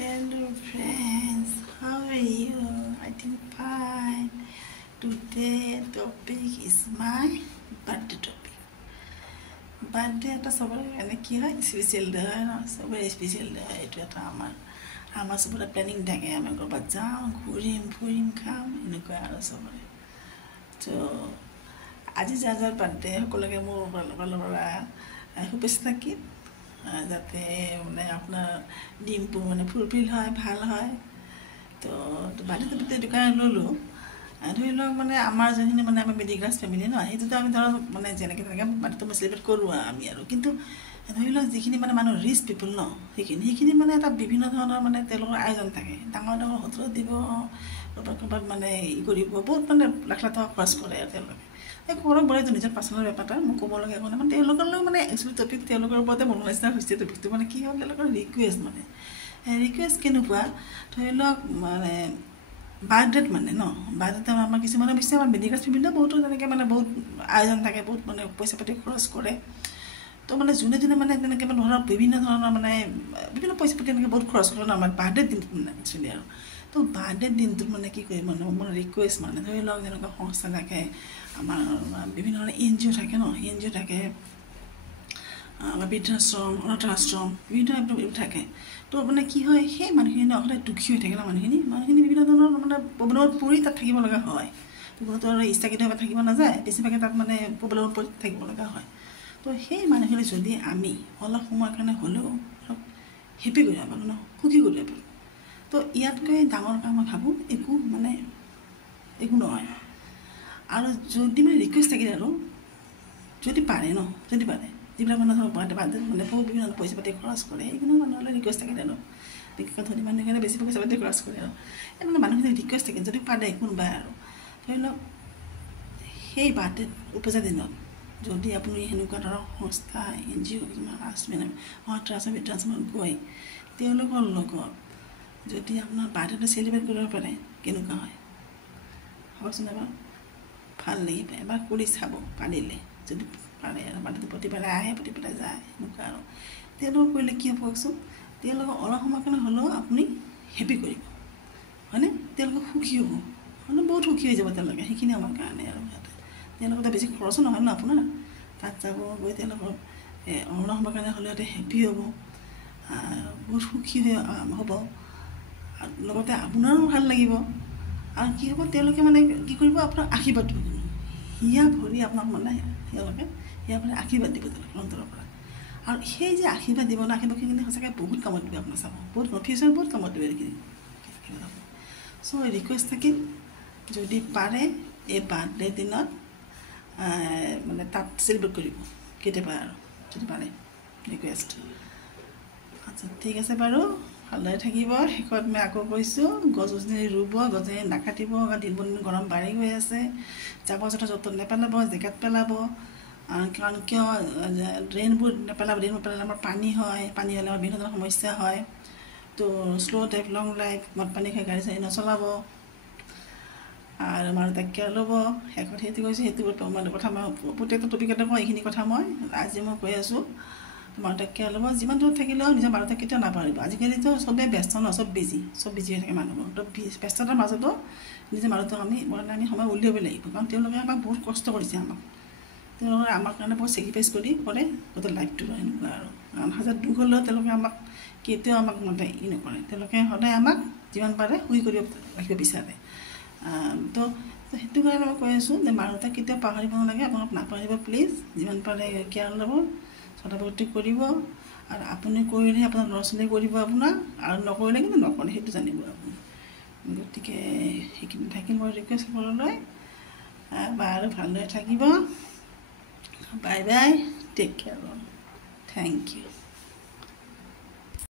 Hello friends, how are you? I think fine. Today topic is my birthday topic. Birthday এটা সবার মানে কি হয় স্পেশাল ডে হয় না সবার স্পেশাল ডে হয় এটা এটা আমার সবৰে প্ল্যানিং থাকে আমি কৰবাত যাওঁ ঘূৰিম ফুৰিম খাম এনেকুৱা আৰু সবৰে তো আজি যাৰ বাৰ্থডে সকলোকে মোৰ ফালৰ পৰা শুভেচ্ছা থাকিল যাতে মানে আপোনাৰ দিনটো মানে ফুলফিল হয় ভাল হয় তো বাৰ্থডে দোকান ল'লোঁ ধৰি লওক মানে আমাৰ যোনখিনি মানে আমাৰ মিডিল ক্লাছ ফেমিলি ন সেইটোতো আমি ধৰক মানে যেনেকৈ তেনেকৈ বাৰ্থডেটো মই চেলিব্ৰেট কৰোঁ আমি আৰু কিন্তু ধৰি লওক যিখিনি মানে মানুহ ৰিচ পিপুল ন সেইখিনি মানে এটা বিভিন্ন ধৰণৰ মানে তেওঁলোকৰ আয়োজন থাকে ডাঙৰ ডাঙৰ হোটেলত দিব ক'ৰবাত মানে কৰিব বহুত মানে লাখ লাখ টকা খৰচ কৰে আৰু তেওঁলোকে এই কৰক বাৰু এইটো নিজৰ পাৰ্চনেল বেপাৰটা মোক ক'ব লগা একো নাই মানে তেওঁলোকৰ লগত মানে একচুৱেলি টপিক তেওঁলোকৰ ওপৰতে মনোৱা নিচিনা হৈছে টপিকটো মানে কি হ'ল তেওঁলোকৰ ৰিকুৱেষ্ট মানে ৰিকুৱেষ্ট কেনেকুৱা ধৰি লওক মানে বাৰ্থডেত মানে ন বাৰ্থডেত আমাৰ কিছুমানৰ বিশ্বাস আমাৰ মিডিল ক্লাছ ফেমিলিও বহুতো তেনেকৈ মানে বহুত আয়োজন থাকে বহুত মানে পইচা পাতি খৰচ কৰে তো মানে যোনে যোনে মানে তেনেকৈ মানে ধৰক বিভিন্ন ধৰণৰ মানে বিভিন্ন পইচা পাতি এনেকৈ বহুত খৰচ কৰে ন আমাৰ বাৰ্থডে দিনটোত মানে একচুৱেলি আৰু তো বাৰ্থডে দিনটোত মানে কি কৰিম মানে মোৰ ৰিকুৱেষ্ট মানে ধৰি লওক যেনেকুৱা সংস্থা থাকে আমাৰ বিভিন্ন ধৰণৰ NGO থাকে ন NGO থাকে আমাৰ বৃদ্ধাশ্ৰম অনাথ আশ্ৰম বিভিন্ন এইবোৰ থাকে তো মানে কি হয় সেই মানুহখিনি সদায় দুখী হৈ থাকে ন মানুহখিনি বিভিন্ন ধৰণৰ মানে প্ৰব্লেমত পৰি তাত থাকিব লগা হয় কোনোতো আৰু ইচ্ছাকৃতভাৱে থাকিব নাযায় বেছিভাগে তাত মানে প্ৰব্লেমত পৰি থাকিব লগা হয় তো সেই মানুহখিনি যদি আমি অলপ সময়ৰ কাৰণে হ'লেও অলপ হেপী কৰিব পাৰোঁ ন সুখী কৰিব পাৰোঁ তো ইয়াতকৈ ডাঙৰ কাম মই ভাবোঁ একো নহয় আৰু যদি মানে ৰিকুৱেষ্ট থাকিলে আৰু যদি পাৰে ন যদি পাৰে যিবিলাক মানুহ ধৰক বাৰ্থডে মানে বহুত বিভিন্ন পইচা পাতি খৰচ কৰে সেইখিনি মানুহলৈ ৰিকুৱেষ্ট থাকে ন বিশেষকৈ ধনী মানুহখিনিয়ে বেছি পইচা পাতি খৰচ কৰে আৰু এই মানে মানুহখিনি ৰিকুৱেষ্ট থাকে যদি পাৰে কোনোবাই আৰু ধৰি লওক সেই বাৰ্থডে উপজা দিনত যদি আপুনি সেনেকুৱা ধৰক সংস্থা NGO কিছুমান বৃদ্ধাশ্ৰমত গৈ তেওঁলোকৰ লগত যদি আপোনাৰ বাৰ্থডেটো চেলিব্ৰেট কৰিব পাৰে কেনেকুৱা হয় হ'বচোন এবাৰ ভাল লাগিব এবাৰ কৰি চাব পাৰিলে যদি পাৰে আৰু বাৰ্থডেটো প্ৰতিবাৰে আহে প্ৰতিবাৰে যায় এনেকুৱা আৰু তেওঁলোকক কৰিলে কি হ'ব কওকচোন তেওঁলোকক অলপ সময় কাৰণে হ'লেও আপুনি হেপী কৰিব হয়নে তেওঁলোকক সুখী হ'ব মানে বহুত সুখী হৈ যাব তেওঁলোকে সেইখিনি আমাৰ কাৰণে আৰু তেওঁলোকৰ বেছি খৰচো নহয় ন আপোনাৰ তাত যাব গৈ তেওঁলোকৰ অলপ সময়ৰ কাৰণে হ'লেও হেপী হ'ব বহুত সুখী হ'ব আৰু লগতে আপোনাৰো ভাল লাগিব আৰু কি হ'ব তেওঁলোকে মানে কি কৰিব আপোনাক আশীৰ্বাদ দিব হিয়া ভৰি আপোনাক মানে তেওঁলোকে হিয়া ভৰি আশীৰ্বাদ দিব তেওঁলোকে অন্তৰৰ পৰা আৰু সেই যে আশীৰ্বাদ দিব ন আশীৰ্বাদখিনি সঁচাকৈ বহুত কামত দিব আপোনাৰ চাব বহুত ফিউচাৰ বহুত কামত দিব এইখিনি চ' ৰিকুৱেষ্ট থাকিল যদি পাৰে এই বাৰ্থডে দিনত মানে তাত চেলিব্ৰেট কৰিব কেতিয়াবা আৰু যদি পাৰে ৰিকুৱেষ্ট আচ্ছা ঠিক আছে বাৰু ভালদৰে থাকিব শেষত মই আকৌ কৈছোঁ গছ গছনি ৰুব গছনি নাকাটিব দিনবোৰ দিন গৰম বাঢ়ি গৈ আছে জাবৰ জোঁথৰ য'ত নেপেলাব জেগাত পেলাব কাৰণ কিয় ড্ৰেইনবোৰ নেপেলাব ড্ৰেইনবোৰ পেলালে আমাৰ পানী হয় পানী হ'লে আমাৰ বিভিন্ন ধৰণৰ সমস্যা হয় তো শ্ল' ড্ৰাইভ লং ড্ৰাইভ মদ পানী খাই গাড়ী চাড়ী নচলাব আৰু মানুহ কেয়াৰ ল'ব শেষত সেইটো কৈছোঁ সেইটো কথা মই প্ৰত্যেকটো টপিকতে কওঁ এইখিনি কথা মই আজি মই কৈ আছোঁ মানুহটাক কেয়াৰ ল'ব যিমান দূৰত থাকিলেও নিজৰ মানুহটাক কেতিয়াও নাপাহৰিব আজিকালিতো চবেই ব্যস্ত ন চব বিজি হৈ থাকে মানুহবোৰ তো ব্যস্ততাৰ মাজতো নিজৰ মানুহটোক আমি সময় উলিয়াব লাগিব কাৰণ তেওঁলোকে আমাক বহুত কষ্ট কৰিছে তেওঁলোকে আমাৰ কাৰণে বহুত চেক্ৰিফাইচ কৰে গোটেই লাইফটো এনেকুৱা আৰু কাৰণ হাজাৰ দুখ হ'লেও তেওঁলোকে আমাক কেতিয়াও আমাক মানে নকৰে তেওঁলোকে সদায় আমাক যিমান পাৰে সুখী কৰি ৰাখিব বিচাৰে তো সেইটো কাৰণে মই কৈ আছোঁ যে মানুহটাক কেতিয়াও পাহৰিব নালাগে আপোনাক নাপাহৰিব প্লিজ যিমান পাৰে কেয়াৰ ল'ব চদাৱৰ্তি কৰিব আৰু আপুনি কৰিলে আপোনাৰ ল'ৰা ছোৱালীয়ে কৰিব আপোনাক আৰু নকৰিলে কিন্তু নকৰে সেইটো জানিব আপুনি গতিকে সেইখিনি থাকিল মই ৰিকুৱেষ্ট কৰিবলৈ বাৰু ভালদৰে থাকিব bye bye take care thank U